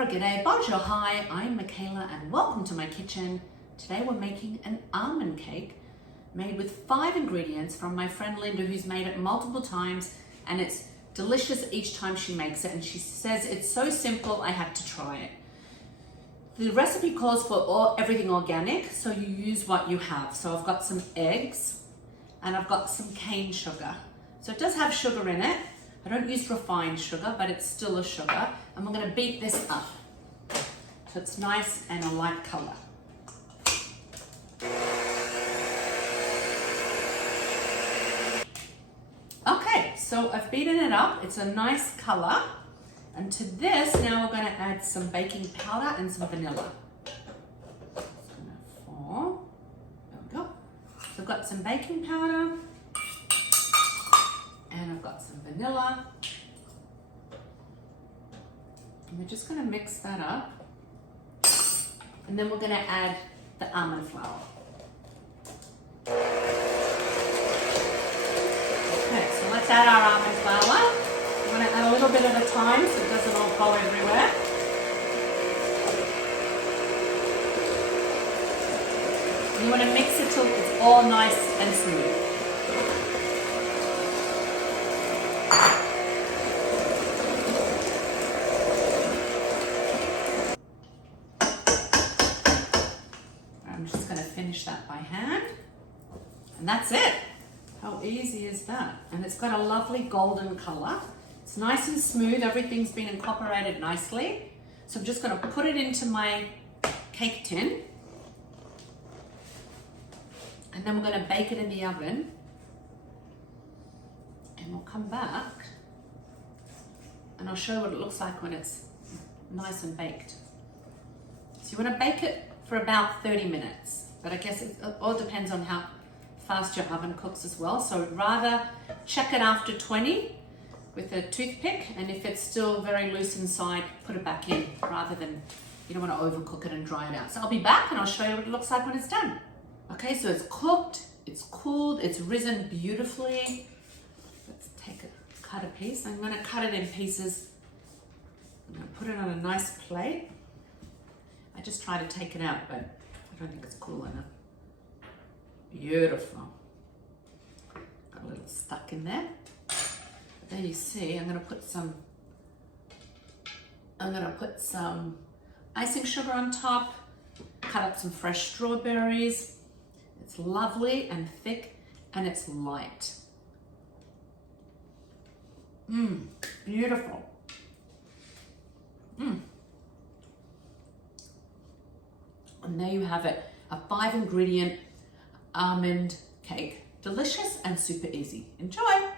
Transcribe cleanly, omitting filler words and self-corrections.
Ora, g'day, bonjour, hi, I'm Michaela and welcome to my kitchen. Today we're making an almond cake made with 5 ingredients from my friend Linda, who's made it multiple times, and it's delicious each time she makes it, and she says it's so simple I had to try it. The recipe calls for everything organic, so you use what you have. So I've got some eggs and I've got some cane sugar. So it does have sugar in it. I don't use refined sugar, but it's still a sugar. And we're gonna beat this up so it's nice and a light color. Okay, so I've beaten it up. It's a nice color. And to this, now we're gonna add some baking powder and some vanilla. It's gonna fall. There we go. So I've got some baking powder and I've got some vanilla. And we're just gonna mix that up. And then we're gonna add the almond flour. Okay, so let's add our almond flour. I'm going to add a little bit at a time so it doesn't all go everywhere. And you want to mix it till it's all nice and smooth. I'm just going to finish that by hand. And that's it. How easy is that? And it's got a lovely golden color. It's nice and smooth, everything's been incorporated nicely. So I'm just gonna put it into my cake tin. And then we're gonna bake it in the oven. And we'll come back and I'll show you what it looks like when it's nice and baked. So you wanna bake it for about 30 minutes. But I guess it all depends on how fast your oven cooks as well. So I'd rather check it after 20 with a toothpick, and if it's still very loose inside, put it back in rather than, you don't want to overcook it and dry it out. So I'll be back and I'll show you what it looks like when it's done. Okay, so it's cooked, it's cooled, it's risen beautifully. Let's cut a piece. I'm going to cut it in pieces. I'm going to put it on a nice plate. I just try to take it out, but I don't think it's cool enough. Beautiful. Got a little stuck in there. There you see, I'm gonna put some icing sugar on top, cut up some fresh strawberries. It's lovely and thick and it's light. Beautiful. And there you have it, a 5 ingredient almond cake. Delicious and super easy. Enjoy.